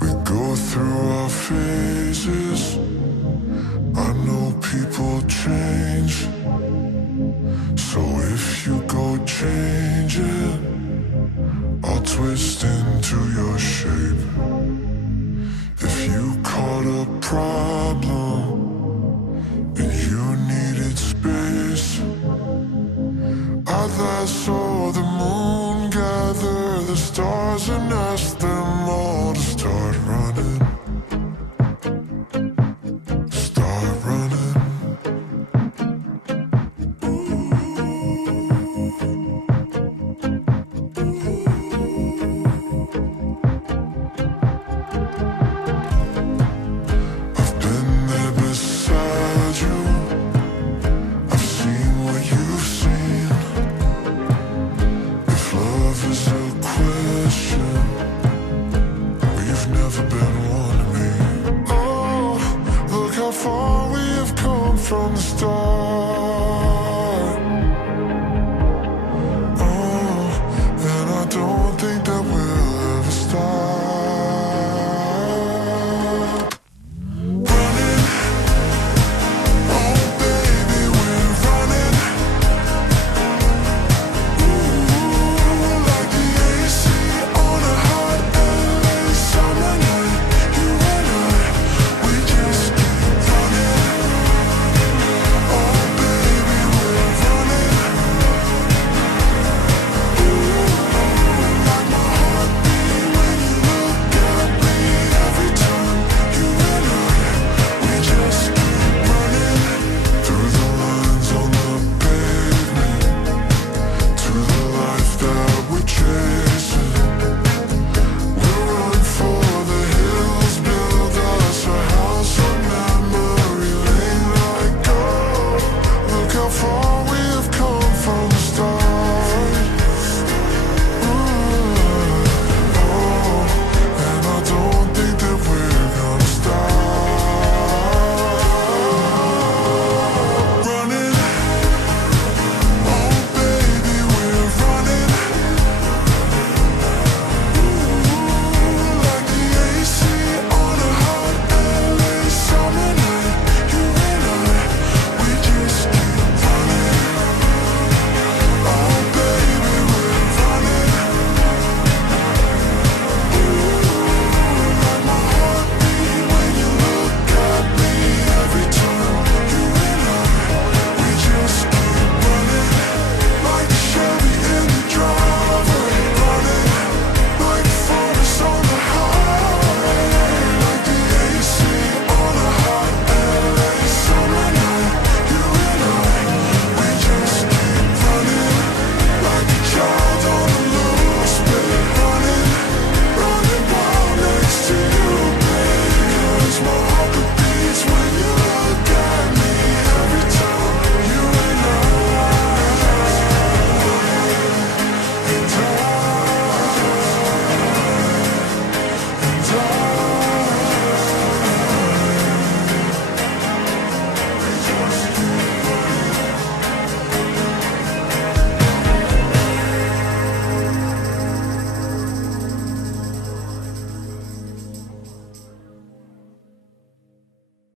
We go through our phases. I know people change. So if you go change it, I'll twist into your shape. If you caught a problem and you needed space, I'd lasso the moon, gather the stars and ask them all to start